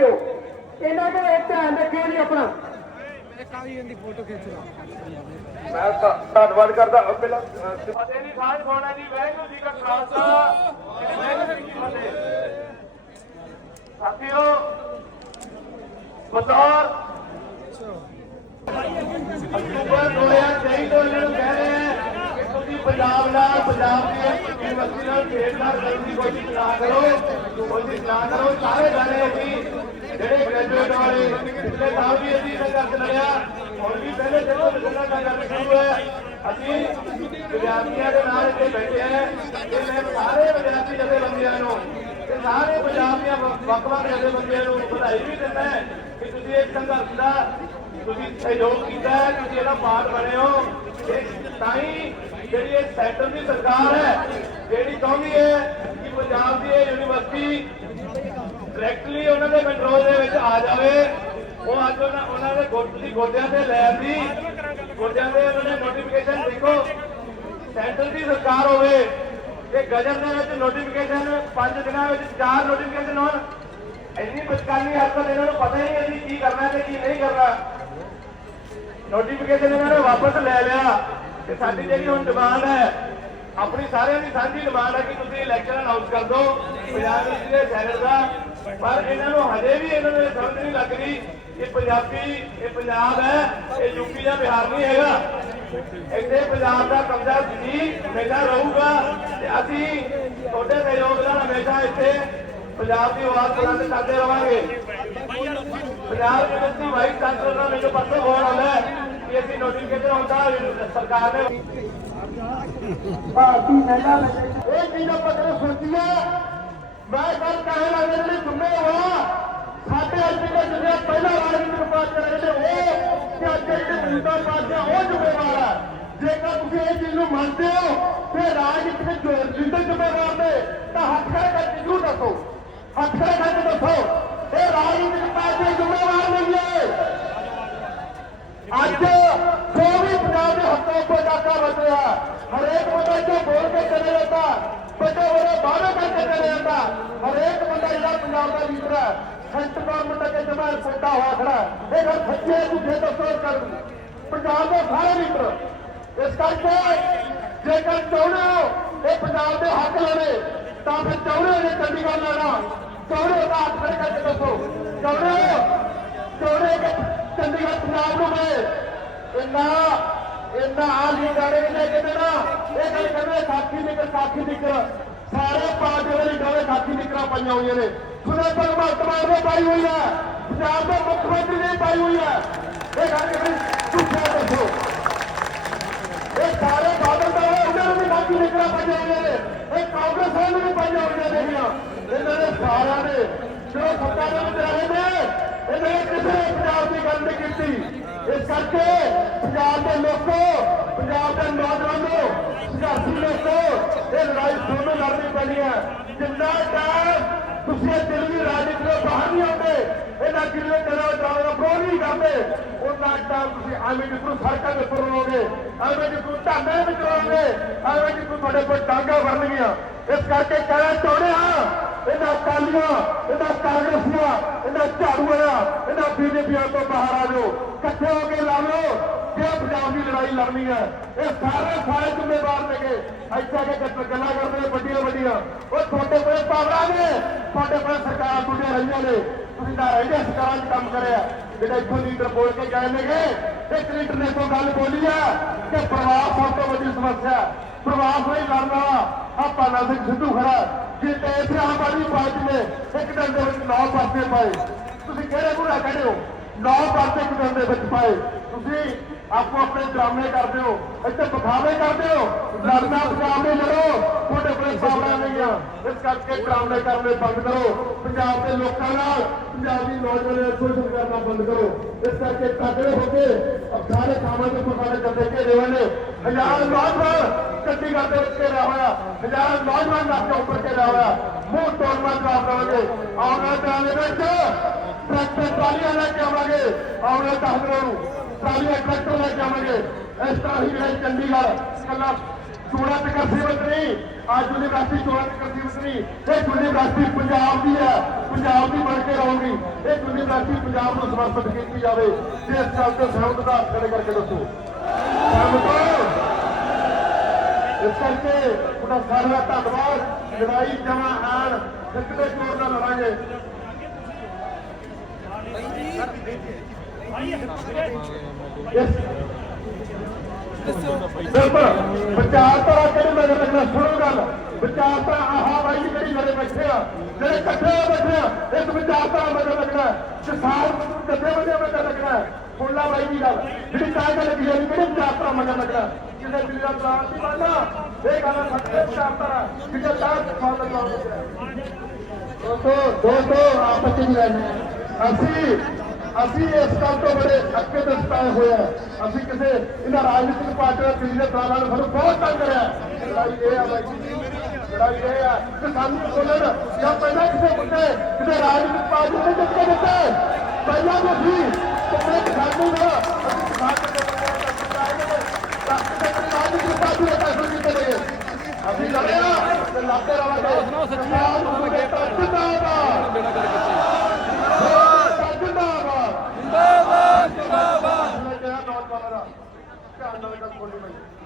ਰੱਖਿਓ। ਇਹਨਾਂ ਕੋਲ ਧਿਆਨ ਰੱਖਿਓ ਜੀ ਆਪਣਾ। ਮੈਂ ਧੰਨਵਾਦ ਕਰਦਾ ਪਹਿਲਾਂ। ਫਤਿਹ ਦੀ ਸਾਂਝ ਪਾਉਣਾ ਜੀ ਵਾਹਿਗੁਰੂ ਜੀ ਕਾ ਖਾਲਸਾ ਵਾਹਿਗੁਰੂ ਜੀ ਕੀ ਫਤਿਹ ਸਾਥੀਓ ਬਤੌਰ ਅਕਤੂਬਰ 2023 ਤੋਂ ਇਹਨਾਂ ਨੂੰ ਕਹਿ ਰਹੇ ਹੈ ਕਿ ਤੁਸੀਂ ਪੰਜਾਬ ਨਾਲ ਪੰਜਾਬ ਦੀ ਯੂਨੀਵਰਸਿਟੀ ਨਾਲ ਛੇੜਛਾੜ ਕਰਨ ਦੀ ਕੋਸ਼ਿਸ਼ ਨਾ ਕਰੋ। ਕੋਸ਼ਿਸ਼ ਨਾ ਕਰੋ, ਸਾਰੇ ਜਾਣੇ ਅਸੀਂ, ਜਿਹੜੇ ਗ੍ਰੈਜੂਏਟ ਵਾਲੇ ਪਿਛਲੇ ਸਾਲ ਵੀ ਅਸੀਂ ਸੰਘਰਸ਼ ਲੜਿਆ। ਹੁਣ ਵੀ ਪਹਿਲੇ ਦਿਨ ਤੋਂ ਲੱਗਣਾ ਸੰਘਰਸ਼ ਸ਼ੁਰੂ ਹੈ ਅਸੀਂ ਵਿਦਿਆਰਥੀਆਂ ਦੇ ਨਾਲ ਇੱਥੇ ਬੈਠੇ ਹਾਂ ਤੇ ਮੈਂ ਸਾਰੇ ਵਿਦਿਆਰਥੀ ਜਥੇਬੰਦੀਆਂ ਨੂੰ, ਤੇ ਸਾਰੇ ਪੰਜਾਬ ਦੀਆਂ ਵੱਖ ਵੱਖ ਜਥੇਬੰਦੀਆਂ ਨੂੰ ਵਧਾਈ ਵੀ ਦਿੰਦਾ ਹੈ ਕਿ ਤੁਸੀਂ ਇਸ ਸੰਘਰਸ਼ ਦਾ, ਤੁਸੀਂ ਸਹਿਯੋਗ ਕੀਤਾ ਤੁਸੀਂ ਇਹਦਾ ਪਾਰਟ ਬਣੇ ਹੋ। ਤਾਂ ਹੀ ਜਿਹੜੀ ਇਹ ਸੈਂਟਰ ਦੀ ਸਰਕਾਰ ਹੈ, ਜਿਹੜੀ ਚਾਹੁੰਦੀ ਹੈ ਕਿ ਪੰਜਾਬ ਦੀ ਇਹ ਯੂਨੀਵਰਸਿਟੀ ਡਾਇਰੈਕਟਲੀ ਉਹਨਾਂ ਦੇ ਕੰਟਰੋਲ ਦੇ ਵਿੱਚ ਆ ਜਾਵੇ, ਉਹ ਅੱਜ ਉਹਨਾਂ ਦੇ ਗੋਦ ਦੀ ਤੇ ਲੈ ਦੀ ਗੋਦਿਆਂ ਤੇ ਉਹਨਾਂ ਨੇ ਨੋਟੀਫਿਕੇਸ਼ਨ ਦੇਖੋ, ਸੈਂਟਰ ਦੀ ਸਰਕਾਰ ਹੋਵੇ, ਤੇ ਗਜਨ ਦੇ ਵਿੱਚ ਨੋਟੀਫਿਕੇਸ਼ਨ 5 ਦਿਨਾਂ ਵਿੱਚ ਚਾਰ ਨੋਟੀਫਿਕੇਸ਼ਨ ਹੋਣ, ਇੰਨੀ ਬਚਕਾਨੀ ਹਰਕਤ ਇਹਨਾਂ ਨੂੰ ਪਤਾ ਹੀ ਨਹੀਂ ਅਸੀਂ ਕੀ ਕਰਨਾ ਤੇ ਕੀ ਨਹੀਂ ਕਰਨਾ। ਨੋਟੀਫਿਕੇਸ਼ਨ ਇਹਨਾਂ ਨੇ ਵਾਪਸ ਲੈ ਲਿਆ। ਤੇ ਸਾਡੀ ਜਿਹੜੀ ਹੁਣ ਡਿਮਾਂਡ ਹੈ, ਆਪਣੀ ਸਾਰਿਆਂ ਦੀ ਸਾਂਝੀ ਡਿਮਾਂਡ ਹੈ ਕਿ ਤੁਸੀਂ ਇਲੈਕਸ਼ਨ ਅਨਾਉਂਸ ਕਰ ਦਿਓ। ਪੰਜਾਬ ਵਿੱਚ ਦੇ ਸੈਨੇਟ ਦਾ, ਪਰ ਇਹਨਾਂ ਨੂੰ ਹਜੇ ਵੀ ਇਹਨਾਂ ਨੂੰ ਇਹ ਸਮਝ ਨਹੀਂ ਲੱਗ ਰਹੀ ਕਿ ਪੰਜਾਬੀ, ਇਹ ਪੰਜਾਬ ਹੈ, ਇਹ ਯੂਪੀ ਜਾਂ ਬਿਹਾਰ ਨਹੀਂ ਹੈਗਾ। ਇੱਥੇ ਪੰਜਾਬ ਦਾ ਕਬਜ਼ਾ ਜੀ ਹਮੇਸ਼ਾ ਰਹੂਗਾ ਤੇ ਅਸੀਂ ਤੁਹਾਡੇ ਸਹਿਯੋਗ ਨਾਲ ਹਮੇਸ਼ਾ ਇੱਥੇ ਪੰਜਾਬ ਦੀ ਆਵਾਜ਼ ਬੁਲੰਦ ਕਰਦੇ ਰਵਾਂਗੇ। ਪੰਜਾਬ ਯੂਨੀਵਰਸਿਟੀ ਵਾਈਸ ਚਾਂਸਲਰ ਦਾ ਮੈਨੂੰ ਪਰਸੋਂ ਫੋਨ ਆਉਂਦਾ ਹੈ। ਕਿ ਨੋਟੀਫਿਕੇਸ਼ਨ ਹੁੰਦਾ ਸਰਕਾਰ ਨੇ। ਭਾਰਤੀ ਮਹਿਲਾ ਇਹ ਚੀਜ਼ ਆਪਾਂ ਸੋਚੀਏ ਮੈਂ ਗੱਲ ਕਹਿਣ ਲੱਗੇ ਜਿਹੜੇ ਜੁਮੇ ਹੋਆ ਸਾਡੇ ਅੱਜ ਦੇ ਜਿਹੜੇ ਪਹਿਲਾ ਰਾਜਨੀਤਿਕ ਪਾਰਟੀ ਜਿਹੜੇ ਉਹ, ਤੇ ਅੱਜ ਜਿਹੜੇ ਮੌਜੂਦਾ ਪਾਰਟੀਆਂ ਉਹ ਜ਼ਿੰਮੇਵਾਰ ਹੈ ਜੇਕਰ ਤੁਸੀਂ ਇਹ ਚੀਜ਼ ਨੂੰ ਮੰਨਦੇ ਹੋ, ਤੇ ਰਾਜਨੀਤਿਕ ਜੋ ਲੀਡਰ ਜ਼ਿੰਮੇਵਾਰ ਨੇ ਤਾਂ ਹੱਥ ਖੜੇ ਕਰਕੇ ਜ਼ਰੂਰ ਦੱਸੋ ਹੱਥ ਖੜੇ ਕਰਕੇ ਦੱਸੋ ਇਹ ਰਾਜਨੀਤਿਕ ਪਾਰਟੀ ਜ਼ਿੰਮੇਵਾਰ ਨਹੀਂ ਹੈ ਅੱਜ ਜੋ ਵੀ ਪੰਜਾਬ ਦੇ ਹੱਕਾਂ ਉੱਪਰ ਡਾਕਾ ਵੱਜ ਰਿਹਾ ਹਰੇਕ ਬੰਦਾ ਜੋ ਬੋਲ ਕੇ ਚਲੇ ਜਾਂਦਾ ਵੱਡੇ ਵੱਡੇ ਵਾਅਦੇ ਕਰਕੇ ਚਲੇ ਜਾਂਦਾ ਹਰੇਕ ਬੰਦਾ ਜਿਹੜਾ ਪੰਜਾਬ ਦਾ ਲੀਡਰ ਹੈ ਸੈਂਟਰ ਗਵਰਨਮੈਂਟ ਅੱਗੇ ਜਮਾ ਰਿਪੋਰਟਾ ਹੋਇਆ ਖੜਾ ਇਹ ਗੱਲ ਸੱਚੀ ਝੂਠੇ ਦੱਸੋ ਕਰ ਪੰਜਾਬ ਦੇ ਸਾਰੇ ਲੀਡਰ ਇਸ ਕਰਕੇ ਜੇਕਰ ਚਾਹੁੰਦੇ ਹੋ ਇਹ ਪੰਜਾਬ ਦੇ ਹੱਕ ਲੈਣੇ ਤਾਂ ਫਿਰ ਚਾਹੁੰਦੇ ਹੋ ਜੇ ਚੰਡੀਗੜ੍ਹ ਲੈਣਾ ਚਾਹੁੰਦੇ ਹੋ ਤਾਂ ਹੱਥ ਖੜੇ ਕਰਕੇ ਦੱਸੋ। ਚਾਹੁੰਦੇ ਹੋ? ਚਾਹੁੰਦੇ ਕਿ ਚੰਡੀਗੜ੍ਹ ਪੰਜਾਬ ਨੂੰ ਗਏ ਇੰਨਾ ਇੰਨਾ ਆ ਲੀਡਰ ਨੇ ਕਿਤੇ ਨਾ ਇਹ ਗੱਲ ਕਹਿੰਦੇ ਸਾਥੀ ਨਿਕਲ ਸਾਥੀ ਨਿਕਲ ਸਾਰੇ ਪਾਰਟੀ ਦੇ ਲੀਡਰਾਂ ਦੇ ਸਾਥੀ ਨਿਕਲਾਂ ਪਾਈਆਂ ਹੋਈਆਂ ਨੇ ਸੁਨੇ ਭਗਵੰਤ ਮਾਨ ਨੇ ਪਾਈ ਹੋਈ ਹੈ ਪੰਜਾਬ ਦੇ ਮੁੱਖ ਮੰਤਰੀ ਨੇ ਪਾਈ ਹੋਈ ਹੈ ਇਹ ਗੱਲ ਕਹਿੰਦੇ ਝੂਠਾ ਦੱਸੋ ਇਹ ਸਾਰੇ ਬਾਦਲ ਦਾ ਉਹਨਾਂ ਨੂੰ ਵੀ ਸਾਥੀ ਨਿਕਲਾਂ ਪਾਈਆਂ ਹੋਈਆਂ ਨੇ ਇਹ ਕਾਂਗਰਸ ਵਾਲਿਆਂ ਨੂੰ ਵੀ ਪਾਈਆਂ ਹੋਈਆਂ ਨੇਗੀਆਂ ਇਹਨਾਂ ਦੇ ਸਾਰਿਆਂ ਨੇ ਜੋ ਸੱਤਾ ਦੇ ਵਿੱਚ ਰਹੇ ਨੇ ਇਹਨਾਂ ਨੇ ਕਿਸੇ ਪੰਜਾਬ ਦੀ ਗੱਲ ਨਹੀਂ ਕੀਤੀ ਇਸ ਕਰਕੇ ਪੰਜਾਬ ਦੇ ਲੋਕੋ ਪੰਜਾਬ ਦੇ ਨੌਜਵਾਨੋ ਸਿਆਸੀ ਲੋਕੋ ਇਹ ਲੜਾਈ ਤੁਹਾਨੂੰ ਲੜਨੀ ਪੈਣੀ ਹੈ। ਜਿੰਨਾ ਟਾਈਮ ਤੁਸੀਂ ਇਹ ਦਿੱਲੀ ਰਾਜਨੀਤੀ ਤੋਂ ਬਾਹਰ ਨਹੀਂ ਆਉਂਦੇ, ਇਹਨਾਂ ਕਿਲੇ ਕਰੋ ਜਾਓ ਪ੍ਰੋ ਨਹੀਂ ਕਰਦੇ, ਉਹਨਾਂ ਟਾਈਮ ਤੁਸੀਂ ਐਵੇਂ ਜਿੱਥੋਂ ਸੜਕਾਂ ਦੇ ਉੱਪਰ ਰਹੋਗੇ ਐਵੇਂ ਜਿੱਥੋਂ ਧਾਨੇ ਵਿੱਚ ਰਹੋਗੇ ਐਵੇਂ ਜਿੱਥੋਂ ਤੁਹਾਡੇ ਕੋਲ ਡਾਂਗਾ ਵਰਨਗੀਆਂ। ਇਸ ਕਰਕੇ ਕਹਿਣਾ ਚਾਹੁੰਦੇ ਹਾਂ, ਇਹਨਾਂ ਅਕਾਲੀਆਂ, ਇਹਨਾਂ ਕਾਂਗਰਸੀਆਂ, ਇਹਨਾਂ ਝਾੜੂਆਂ, ਇਹਨਾਂ ਬੀਜੇਪੀਆਂ ਤੋਂ ਬਾਹਰ ਆ ਜਾਓ, ਇਕੱਠੇ ਹੋ ਕੇ ਲਾ ਲਓ। ਜੇ ਪੰਜਾਬ ਦੀ ਲੜਾਈ ਲੜਨੀ ਹੈ? ਇਹ ਸਾਰੇ ਸਾਰੇ ਜ਼ਿੰਮੇਵਾਰ ਨੇਗੇ। ਇੱਥੇ ਕੇ ਗੱਲਾਂ ਕਰਦੇ ਨੇ ਵੱਡੀਆਂ ਵੱਡੀਆਂ। ਉਹ ਤੁਹਾਡੇ ਕੋਲ ਪਾਵਰਾਂ ਨੇ। ਤੁਹਾਡੇ ਕੋਲ ਸਰਕਾਰ ਤੁਹਾਡੀਆਂ ਰਹੀਆਂ ਨੇ। ਤੁਸੀਂ ਤਾਂ ਰਹਿੰਦੇ ਸਰਕਾਰਾਂ 'ਚ ਕੰਮ ਕਰਿਆ। ਜਿਹੜਾ ਇੱਥੋਂ ਲੀਡਰ ਬੋਲ ਕੇ ਗਏ ਨੇਗੇ, ਇੱਕ ਲੀਡਰ ਨੇ ਕੋਈ ਗੱਲ ਬੋਲੀ ਆ ਕਿ ਪ੍ਰਵਾਸ ਸਭ ਤੋਂ ਵੱਡੀ ਸਮੱਸਿਆ ਹੈ। ਪ੍ਰਵਾਸ ਨਹੀਂ ਲੜਨਾ। ਆ ਪਾਲਾ ਸਿੰਘ ਸਿੱਧੂ ਖੜਾ ਜੇ ਇੱਥੇ ਆਮ ਆਦਮੀ ਪਾਰਟੀ ਨੇ, ਇੱਕ ਦਿਨ ਦੇ ਵਿੱਚ ਨੌ ਪਾਸੇ ਪਾਏ। ਤੁਸੀਂ ਕਿਹੜੇ ਨੂੰ ਨਾ ਕਹਿੰਦੇ ਹੋ? ਨੌ ਪਾਸੇ ਇੱਕ ਦਿਨ ਦੇ ਵਿੱਚ ਪਾਏ। ਤੁਸੀਂ ਆਪੋ ਆਪਣੇ ਡਰਾਮੇ ਕਰਦੇ ਹੋ ਇੱਥੇ ਬਖਾਵੇ ਕਰਦੇ ਹੋ ਲੜਨਾ ਪੰਜਾਬ ਦੇ ਲੜੋ ਤੁਹਾਡੇ ਕੋਲ ਪਾਵਰਾਂ ਨਹੀਂ ਆ ਇਸ ਕਰਕੇ ਡਰਾਮੇ ਕਰਨੇ ਬੰਦ ਕਰੋ ਪੰਜਾਬ ਦੇ ਲੋਕਾਂ ਨਾਲ ਪੰਜਾਬੀ ਨੌਜਵਾਨਾਂ ਨੂੰ ਸ਼ੋਸ਼ਣ ਕਰਨਾ ਬੰਦ ਕਰੋ ਇਸ ਕਰਕੇ ਤਗੜੇ ਹੋ ਕੇ ਅਬ ਸਾਰੇ ਕਾਮਾਂ ਦੇ ਉੱਪਰ ਸਾਡੇ ਜੱਦੇ ਘੇਰੇ ਹੋਏ ਨੇ ਹਜ਼ਾਰ ਨੌਜਵਾਨ ਚੰਡੀਗੜ੍ਹ ਦੇ ਵਿੱਚ ਘੇਰਿਆ ਹੋਇਆ ਹਜ਼ਾਰ ਨੌਜਵਾਨ ਦਾ ਕੇ ਉੱਪਰ ਘੇਰਿਆ ਹੋਇਆ ਮੂੰਹ ਤੋੜਨਾ ਜਵਾਬ ਦੇਵਾਂਗੇ ਆਉਣ ਵਾਲੇ ਦਿਨਾਂ ਦੇ ਵਿੱਚ ਟਰੈਕਟਰ ਟਰਾਲੀਆਂ ਲੈ ਕੇ ਆਵਾਂਗੇ ਆਉਣ ਵਾਲੇ ਦਸ ਨੂੰ ਟਰਾਲੀਆਂ ਟਰੈਕਟਰ ਲੈ ਕੇ ਆਵਾਂਗੇ ਇਸ ਤਰ੍ਹਾਂ ਹੀ ਜਿਹੜੇ ਚੰਡੀਗੜ੍ਹ ਕੱਲਾ ਚੋੜਾ ਤੇ ਕਰਸੀ ਨਹੀਂ ਅੱਜ ਯੂਨੀਵਰਸਿਟੀ ਚੋੜਾ ਤੇ ਕਰਸੀ ਨਹੀਂ ਇਹ ਯੂਨੀਵਰਸਿਟੀ ਪੰਜਾਬ ਦੀ ਹੈ। ਪੰਜਾਬ ਦੀ ਬਣ ਕੇ ਰਹੂਗੀ। ਇਹ ਯੂਨੀਵਰਸਿਟੀ ਪੰਜਾਬ ਨੂੰ ਸਮਰਪਿਤ ਕੀਤੀ ਜਾਵੇ। ਜੇ ਇਸ ਗੱਲ ਤੇ ਸਹਿਮਤ ਦਾ ਖੜੇ ਕਰਕੇ ਦੱਸੋ। ਇਸ ਕਰਕੇ ਤੁਹਾਡਾ ਸਾਰਿਆਂ ਦਾ ਧੰਨਵਾਦ। ਲੜਾਈ ਜਮਾ ਆਣ ਸਿੱਧੇ ਜੋਰ ਨਾਲ ਲੜਾਂਗੇ ਇਸ ਬਿਲਕੁਲ ਵਿਚਾਰਧਾਰਾ ਕਿਹੜੀ ਮੇਰੇ ਲੱਗਣਾ ਸੁਣੋ ਗੱਲ ਵਿਚਾਰਧਾਰਾ ਆਹਾ ਬਾਈ ਜੀ ਜਿਹੜੀ ਮੇਰੇ ਬੈਠੇ ਆ ਜਿਹੜੇ ਇਕੱਠੇ ਹੋ ਬੈਠੇ ਆ ਇੱਕ ਵਿਚਾਰਧਾਰਾ ਮਗਰ ਲੱਗਣਾ ਕਿਸਾਨ ਕਿੱਥੇ ਬੰਦੇ ਮਗਰ ਲੱਗਣਾ ਸੁਣ ਲਾ ਬਾਈ ਜੀ ਗੱਲ ਜਿਹੜੀ ਤਾਂ ਗੱਲ ਲੱਗੀ ਜਾਂਦੀ ਕਿਹੜੀ ਵਿਚਾਰਧਾਰਾ ਮਗਰ ਲੱਗਣਾ ਕਿਸੇ ਦਿਲ ਦਾ ਪਲਾਨ ਨਹੀਂ ਬਣਨਾ ਇਹ ਗੱਲ ਸੱਚੇ ਵਿਚਾਰਧਾਰਾ ਜਿਹਦੇ ਤਾਂ ਕਿਸਾਨ ਦਾ ਕੰਮ ਦੋਸਤੋ ਦੋਸਤੋ ਆਪਸ ਵਿੱਚ ਰਹਿਣਾ ਅਸੀਂ ਅਸੀਂ ਇਸ ਕੰਮ ਤੋਂ ਬੜੇ ਅੱਕੇ ਤੇ ਸਤਾਏ ਹੋਏ ਆ ਅਸੀਂ ਕਿਸੇ ਇਹਨਾਂ ਰਾਜਨੀਤਿਕ ਪਾਰਟੀਆਂ ਪਿਛਲੇ ਸਾਲਾਂ ਨੂੰ ਸਾਨੂੰ ਬਹੁਤ ਤੰਗ ਕਰਿਆ। ਲੜਾਈ ਇਹ ਆ ਬਾਈ ਜੀ, ਲੜਾਈ ਇਹ ਆ ਕਿ ਸਾਨੂੰ ਬੋਲਣ ਜਾਂ ਪਹਿਲਾਂ ਕਿਸੇ ਮੁੱਦੇ ਕਿਸੇ ਰਾਜਨੀਤਿਕ ਪਾਰਟੀ ਨੇ ਕੇ ਦਿੱਤਾ। ਪਹਿਲਾਂ ਵੀ ਕਿੰਨੇ ਕਿਸਾਨੂੰ ਦਾ ਅਸੀਂ ਕਿਸਾਨ ਦੇ ਬੰਦੇ ਨੇ ਨੇ ਅਸੀਂ ਲੜੇ ਆ ਤੇ ਲਾਤੇ ਰਵਾਂਗੇ। ਨੂੰ ਜਿੰਦਾਬਾਦ ਜਿੰਦਾਬਾਦ ਜਿੰਦਾਬਾਦ ਮੈਂ ਕਿਹਾ ਨੌਜਵਾਨਾਂ ਦਾ ਧਿਆਨ ਨਾਲ ਗੱਲ ਬੋਲੀ ਬਾਈ